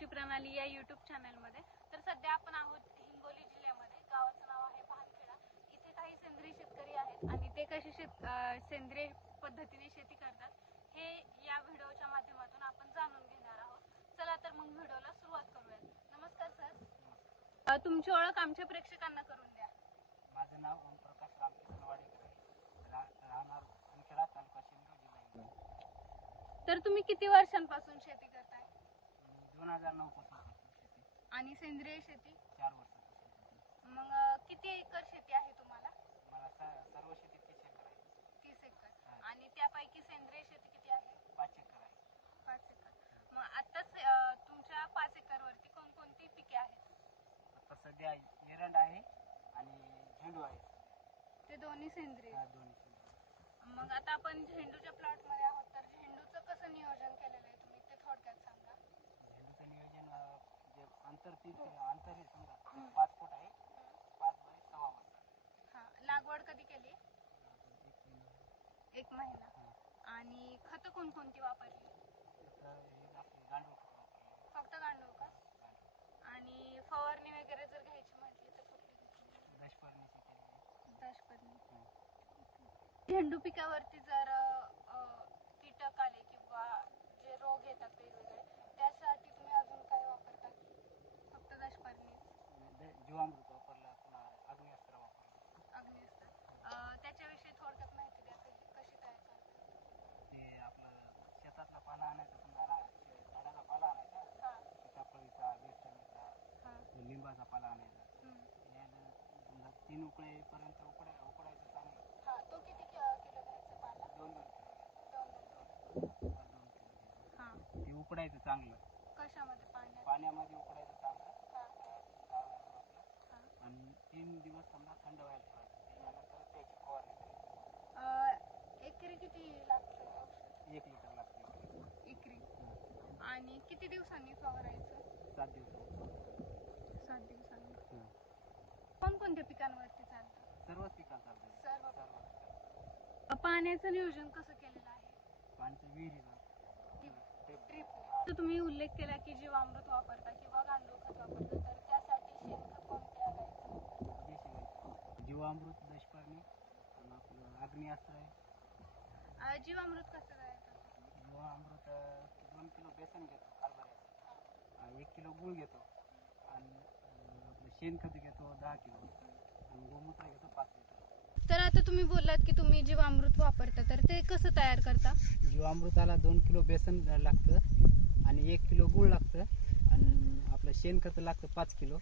कृषी प्रणाली या युट्यूब चॅनलमध्ये तर सध्या आपण आहोत हिंगोली जिल्ह्यामध्ये. गावाचं नाव आहे भानखेडा. इथे काही सेंद्रिय शेतकरी आहेत आणि ते कशी शेत सेंद्रिय पद्धतीने शेती करतात हे या व्हिडिओच्या माध्यमातून आपण जाणून घेणार आहोत. चला तर मग व्हिडिओला सुरुवात करूयात. नमस्कार सर. तुमची ओळख आमच्या प्रेक्षकांना करून द्या. माझं नाव ओमप्रकाश रामकृष्ण वाडेकर आहे रा राहणार तालुका शिंदो जिल्हा हिंगोली. तर तुम्ही किती वर्षांपासून शेती करताय मी दोन हजार नऊ पासून करतो शेती. आणि सेंद्रिय शेती? चार वर्षापासून करतो. मग अं, किती एकर शेती आहे तुम्हाला? मला स- सर्व शेती तीस एकर आहे. तीस एकर. आणि त्यापैकी सेंद्रिय शेती किती आहे? पाच एकर आहे. पाच एकर. मग आताच अं, तुमच्या पाच एकर वरती कोणकोणती पिके आहेत? आता सध्या एरंड आहे आणि झेंडू आहे ते दोन्ही सेंद्रिय. हा दोन्ही शेती. मग आता आपण झेंडूच्या प्लॉटमध्ये आहोत तर झेंडूचं कसं नियोजन केलेलं आहे तुम्ही ते थोडक्यात सांगा झेंडूचं नियोजन अं, जे अंतर तीन अंतर आहे समजा ते पाच फूट आहे पाच बाय सहा वर हा लागवड कधी केली एक तीन- एक महिना. आणि खतं कोणकोणती वापरली? फक्त गांडूळ का? आणि फवारणी वगैरे जर घ्यायची म्हटली तर कुठली दशपर्णी. झेंडू पिकावरती जर कीटक आले किंवा जे रोग येतात वेगवेगळे त्यासाठी तुम्ही अजून काय वापरता? फक्त दशपर्णी जीवामृत वापरलं पुन्हा अग्निअस्त्र वापरलं अग्निस्त्र अ, त्याच्याविषयी थोडक्यात माहिती द्या कशी कशी तयार करता ते आपलं शेतातला पाला आणायचा समजा रा- शे- झाडाचा पाला आणायचा हा सीताफळीचा बेसणीचा हा लिंबाचा पाला आणायचा हम्म. यानं समजा तीन उकळेपर्यंत उकडाय उकडायचं चांगलं. हा तो किती कि- किलो घ्यायचा पाला? दोन दोन किलो. दोन दोन किलो. वर दोन किलो घ्यायचं. हा. ते उकडायचं चांगलं. कशामध्ये? पाण्यात? पाण्यामध्ये उकडायचं चांगलं. हा. गाळायचं आपलं. हा. आणि तीन दिवस समजा थंड व्हायला ठेवायचं. त्याच्यानंतर त्याची फवारणी करायची अ, एकरी किती लागतं औषध? एक लिटर लागते एकरी. एकरी. आणि किती दिवसांनी फवारायचं? सात दिवसात सात दिवसांनी. कोणकोणत्या पिकांवरती? सर्वच पिकांचा चालतं सर्व सर्व. पाण्याचं नियोजन कसं केलेलं आहे? पाण्याचं विहिरीचं ड्रिप तर तुम्ही उल्लेख केला की जीवामृत वापरता किंवा गांडूळ खत वापरता तर त्यासाठी शेणखत देशी गाईचं. जीवामृत दशपर्णी आणि आपलं अग्निअस्त्र आहे. अं, जीवामृत कसं तुम्ही? जीवामृत अं, दोन किलो बेसन घेतो हरभऱ्याचं. अं, एक किलो गूळ घेतो. आणि अं, आपलं शेणखत घेतो दहा किलो. तर आता तुम्ही बोललात की तुम्ही जीवामृत वापरता तर ते कसं तयार करता? जीवामृताला दोन किलो बेसन लागतं आणि एक किलो गूळ लागतं आणि आपलं शेणखत लागतं पाच किलो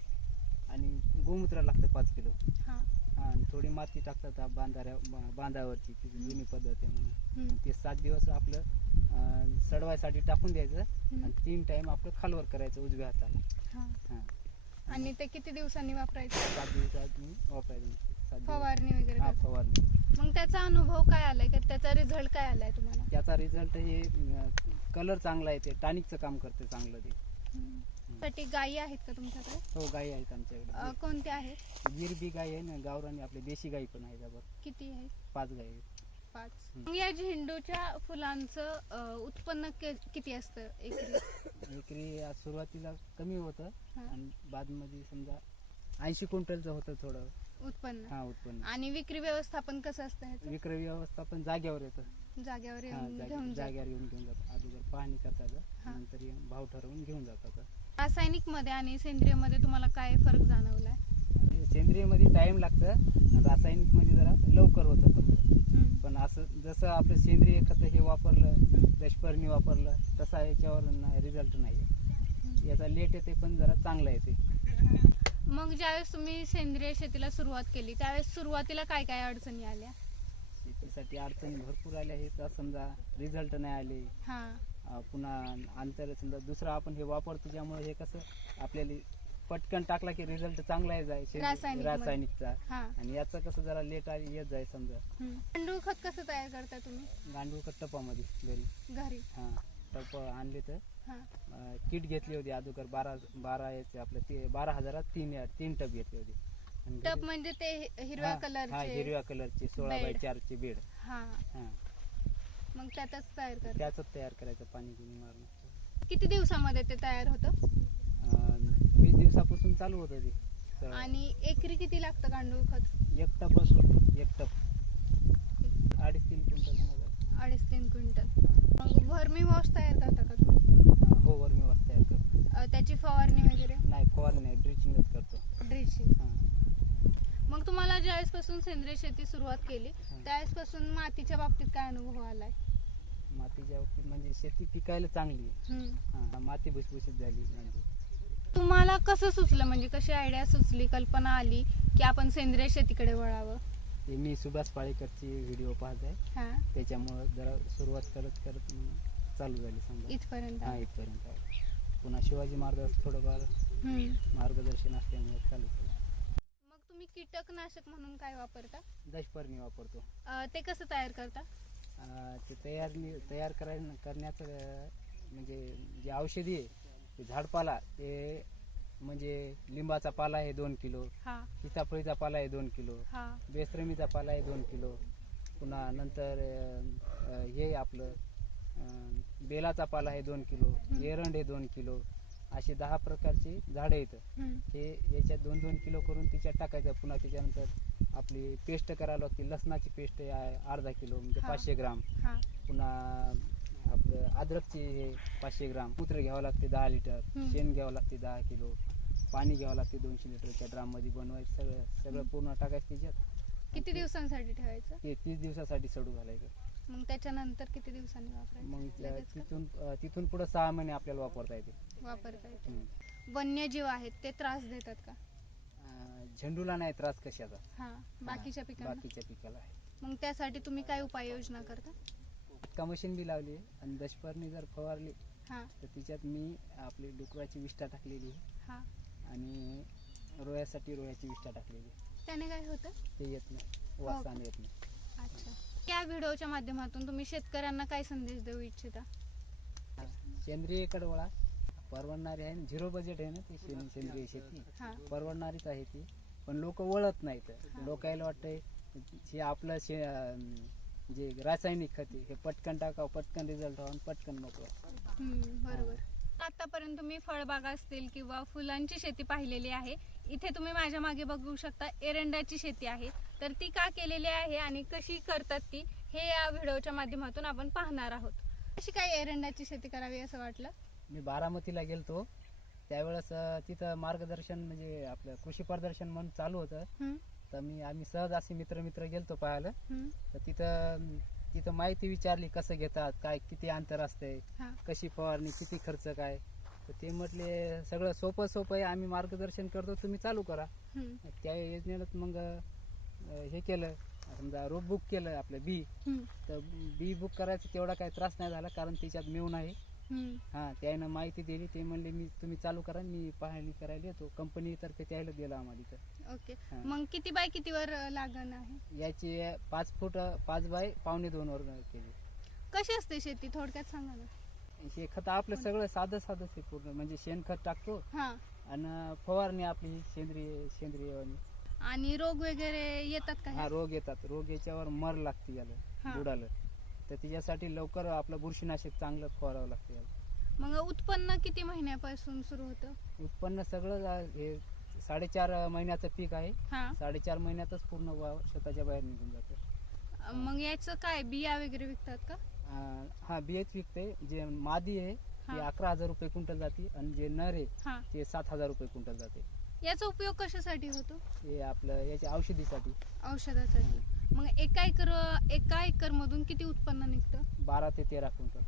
आणि गोमूत्र लागतं पाच किलो. हां. आणि थोडी माती टाकतात बांधाऱ्या बांधावरची जुनी पद्धत आहे म्हणून. ते सात दिवस आपलं सडवायसाठी टाकून द्यायचं. आणि तीन टाइम आपलं खालवर करायचं उजव्या हाताला. हा. आणि ते किती दिवसांनी वापरायचं? सात दिवसात मी वापरायचं. सात दिवस. फवारणी वगैरे हा करता? फवारणी. मग त्याचा अनुभव काय आलाय? का त्याचा रिझल्ट काय आलाय तुम्हाला? त्याचा रिझल्ट हे कलर चांगला आहे ते. टानिकचं काम करते चांगलं ते. साठी गायी आहेत का तुमच्याकडे? हो गाई आहेत अं, आमच्याकडे कोणत्या आहेत? गिरबी गाई आहे ना गावरानी. आपली देशी गाई पण आहे त्यावर किती आहेत पाच गाई आहेत. पाच. मग या झेंडूच्या फुलांचं अं, उत्पन्न के- किती असतं एकरी? एकरी आज सुरुवातीला कमी होतं. हा. आणि बादमध्ये समजा ऐंशी क्विंटलचं होतं थोडं. उत्पन्न. हा उत्पन्न. आणि विक्री व्यवस्थापन कसं असतं ह्याचं विक्रय व्यवस्था पण जाग्यावर येतं. जागेवर हा येऊन जागे- घेऊन जात. जाग्यावर येऊन घेऊन जातात अगोदर पाहणी करतात. हा. नंतर येऊन भाव ठरवून घेऊन जातात. रासायनिकमध्ये आणि सेंद्रियमध्ये तुम्हाला काय फरक जाणवलाय? आणि सेंद्रियमध्ये टाइम लागतं. आणि रासायनिकमध्ये जरा लवकर होतं फक्त. पण असं जसं आपलं सेंद्रिय खत हे वापरलं दशपर्णी वापरलं तसा याच्यावर रिझल्ट नाही याचा लेट येते पण जरा चांगला येते. मग ज्यावेळेस तुम्ही सेंद्रिय शेतीला सुरुवात केली त्यावेळेस सुरुवातीला काय काय अडचणी आल्या? शेतीसाठी अडचणी भरपूर आल्या आहेत. समजा रिझल्ट नाही आले. हा. पुन्हा अंतर समजा दुसरं आपण हे वापरतो त्यामुळे हे कसं आपल्याला पटकन टाकला की रिझल्ट चांगला आहे जाय शेती- रासायनिक. रासायनिकचा. हा. आणि याचं कसं जरा लेट येत जाय समजा. गांडूळ खत कसं तयार करता तुम्ही? गांडूळ खत टपामध्ये घरी. घरी. हा. टप आणले तर. हा. किट घेतली होती अगोदर बारा बारा याचे आपलं ते बारा हजारात तीन तीन टप घेतले होते. आणि टप घरी- म्हणजे ते हिरव्या हा, हा कलरचे हिरव्या कलरचे सोळा बाय बेड. चारचे बेड. हा. हा. मग त्यातच तयार करता. त्याच तयार करायचं पाणी बिणी मारून. किती दिवसामध्ये ते तयार होतं? दिवसापासून चालू होतं ते तर आणि एकरी किती लागतं गांडूळ खत एक टप असतो एक टप अडीच तीन क्विंटल. अडीच तीन क्विंटल. मग वॉश तयार करता का तुम्ही हा, हो वर मी वाजता तयार करतो अ, त्याची फवारणी वगैरे नाही फवारणी नाही ड्रिचिंगच करतो ड्रिचिंग हा. मग तुम्हाला ज्यावेळेसपासून सेंद्रिय शेती सुरुवात केली हा. त्यावेळेसपासून मातीच्या बाबतीत काय अनुभव आलाय मातीच्या बाबतीत म्हणजे शेती पिकायला चांगली आहे. हम्म. हा, माती भुसभुशीत झाली म्हणजे तुम्हाला कसं सुचलं? म्हणजे कशी आयडिया सुचली? कल्पना आली की आपण सेंद्रिय शेतीकडे वळावं? हे मी सुभाष पाळेकरची व्हिडिओ पाहत आहे हा. त्याच्यामुळं जरा सुरुवात करत करत मग चालू झाली समजा. इथपर्यंत. हा इथपर्यंत. पुन्हा शिवाजी महाराज थोडंफार हम्म. मार्गदर्शन असल्यामुळे चालू केलं. मग तुम्ही कीटकनाशक म्हणून काय वापरता? दशपर्णी वापरतो. अ, ते कसं तयार करता? अं, ते तयार तयार कराय करण्याचं अं, म्हणजे जे औषधी आहे ते झाडपाला ते म्हणजे लिंबाचा पाला आहे दोन किलो हा सीताफळीचा पाला आहे दोन किलो हा बेसरमीचा पाला आहे दोन किलो पुन्हा नंतर अं, अं, हे आपलं अं, बेलाचा पाला आहे दोन किलो. एरंड आहे दोन किलो असे दहा प्रकारची झाडं येतं हम्म. हे याच्यात दोन दोन किलो करून तिच्यात टाकायचं पुन्हा त्याच्यानंतर आपली पेस्ट करायला लागते लसणाची पेस्ट आहे अर्धा किलो म्हणजे हा. पाचशे ग्राम हा पुन्हा आपलं अद्रकची हे पाचशे ग्राम मूत्र घ्यावं लागते दहा लिटर हम्म. शेण घ्यावं लागते दहा किलो पाणी घ्यावं लागते दोनशे लिटरच्या ड्राममध्ये बनवायचं सगळं सगळं पूर्ण टाकायचं त्याच्यात. किती दिवसांसाठी ठेवायचं? ते तीस दिवसासाठी सडू घालायचं. मग त्याच्यानंतर किती दिवसांनी वापरायचं? मग त्या- लगेच का? तिथून अं, तिथून पुढे सहा महिने आपल्याला वापरता येते. वापरता येते. हम्म. वन्यजीव आहेत ते त्रास देतात का? अं, झेंडूला नाही त्रास कशाचा. हा बाकीच्या पिकांना? बाकीच्या पिकाला आहे. मग त्यासाठी तुम्ही काय उपाययोजना करता? का मशीन बी लावली आणि दशपर्णी जर फवारली हा. तर तिच्यात मी आपली डुकराची विष्ठा टाकलेली आहे. हा. आणि रोयासाठी रोयाची विष्ठा टाकलेली. त्याने काय होतं? ते येत नाही. वासान येत नाही. अच्छा. या व्हिडिओच्या माध्यमातून तुम्ही शेतकऱ्यांना काय संदेश देऊ इच्छिता? सेंद्रिय कडवळा परवडणारी आहे झिरो बजेट आहे ना ती सेंद्रिय शेती. हा. परवडणारीच आहे ती. पण लोक वळत नाहीत. लोकायला वाटतंय हे आपलं शे अं, जे रासायनिक खत हे पटकन टाकावं पटकन रिझल्ट व्हावं आणि पटकन मोकळं हम्म, बरोबर. आतापर्यंत तुम्ही फळबाग असतील किंवा फुलांची शेती पाहिलेली आहे इथे तुम्ही माझ्या मागे बघू शकता एरंडाची शेती आहे. तर ती का केलेली आहे आणि कशी करतात ती हे या व्हिडिओच्या माध्यमातून आपण पाहणार आहोत. कशी काय एरंडाची शेती करावी असं वाटलं? मी बारामतीला गेलतो. त्यावेळेस अं, तिथं मार्गदर्शन म्हणजे आपलं कृषी प्रदर्शन म्हणून चालू होतं. हम्म, तर मी आम्ही सहज असे मित्र मित्र गेलतो पाहायला. हम्म, तर तिथं तिथं माहिती विचारली कसं घेतात काय किती अंतर असते हा, कशी फवारणी किती खर्च काय. तर ते म्हटले सगळं सोपं सोपं आहे आम्ही मार्गदर्शन करतो तुम्ही चालू करा. हम्म, त्या योजनेनं मग अं, हे केलं. समजा रोप बुक केलं आपलं बी हम्म, तर बी बुक करायचं तेवढा काही त्रास नाही झाला कारण त्याच्यात मिळून आहे. हां त्यानं माहिती दिली ते म्हणले मी तुम्ही चालू करा मी पाहणी करायला येतो. कंपनीतर्फे त्याला दिलं आम्हाला इथं. ओके. हा. मग किती बाय कितीवर लागण आहे? याची पाच फूट पाच बाय पावणे दोन वर केली. कशी असते शेती? थोडक्यात सांगा ना. हे खत आपलं सगळं साधं साधंच आहे पूर्ण. म्हणजे शेणखत टाकतो हा. आणि फवारणी आपली सेंद्रिय सेंद्रिय वाली. आणि रोग वगैरे येतात का हा? रोग येतात. रोग याच्यावर मर लागते याला हा. बुडाला तर त्याच्यासाठी लवकर आपलं बुरशीनाशक चांगलं फवारावं लागतं याला. मग उत्पन्न किती महिन्यापासून सुरू होतं? उत्पन्न सगळं हे साडेचार महिन्याचं पीक आहे. हा. साडेचार महिन्यातच पूर्ण वाव शेताच्या बाहेर निघून जातं. मग याचं काय बिया वगैरे विकतात का? अं, हा बियच विकते. जे मादी आहे ते हा. अकरा हजार रुपये क्विंटल जाते आणि जे नर आहे हा. ते सात हजार रुपये क्विंटल जाते. याचा उपयोग कशासाठी होतो? हे आपलं याच्या औषधीसाठी. औषधासाठी. मग एका एकर एका एकर मधून किती उत्पन्न निघतं? बारा ते तेरा क्विंटल.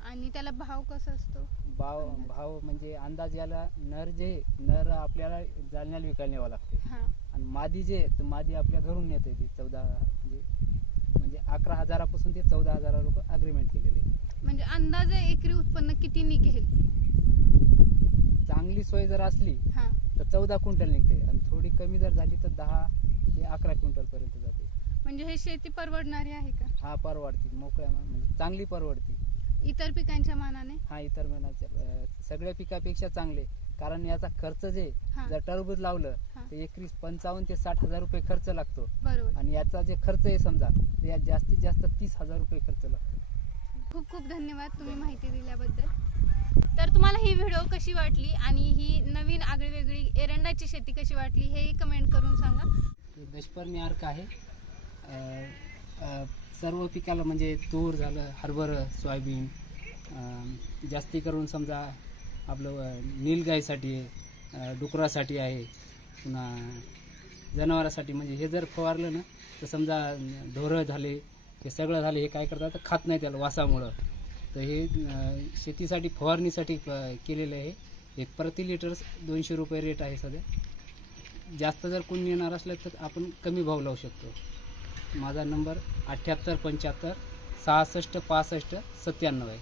आणि त्याला भाव कसा असतो? भाव भाव म्हणजे अंदाज याला नर जे नर आपल्याला जालन्याला विकायला न्यावं लागते. हा. आणि मादी जे आहे, तर मादी आपल्या घरून नेते ती चौदा म्हणजे म्हणजे अकरा हजारापासून ते चौदा हजारा लोक अग्रीमेंट केलेले आहे. म्हणजे अंदाजे एकरी उत्पन्न किती निघेल? चांगली सोय जर असली हा. तर चौदा क्विंटल निघते. आणि थोडी कमी जर झाली तर दहा ते अकरा क्विंटल पर्यंत जाते. म्हणजे हे शेती परवडणारी आहे का? हा परवडती. मोकळ्या मा- म्हणजे चांगली परवडती. इतर पिकांच्या मानाने? हा इतर महिन्याच्या अं, सगळ्या पिकापेक्षा चांगले. कारण याचा खर्च जे हा. जर टरबूज लावलं हा. तर एकरी पंचावन्न ते साठ हजार रुपये खर्च लागतो. बरोबर. आणि याचा जे खर्च आहे समजा तर यात जास्तीत जास्त तीस हजार रुपये खर्च लागतो. खूप खूप धन्यवाद तुम्ही माहिती दिल्याबद्दल. तर तुम्हाला ही व्हिडिओ कशी वाटली आणि ही नवीन आगळी वेगळी एरंडाची शेती कशी वाटली हेही कमेंट करून सांगा. दशपर्णी अर्क आहे. सर्व पिकाला म्हणजे तूर झालं हरभरं सोयाबीन जास्ती करून समजा आपलं नीलगायसाठी नीलगाईसाठी आहे डुकरासाठी आहे पुन्हा जनावरासाठी म्हणजे हे जर फवारलं ना तर समजा ढोरं झाले हे सगळं झाले हे काय करतात तर खात नाही त्याला वासामुळं. तर हे शेतीसाठी फवारणीसाठी प- केलेलं आहे. हे प्रति लिटर दोनशे रुपये रेट आहे सध्या. जास्त जर कोणी येणार असलं तर आपण कमी भाव लावू शकतो. माझा नंबर अठ्ठ्याहत्तर पंच्याहत्तर सहासष्ट पासष्ट सत्त्याण्णव आहे.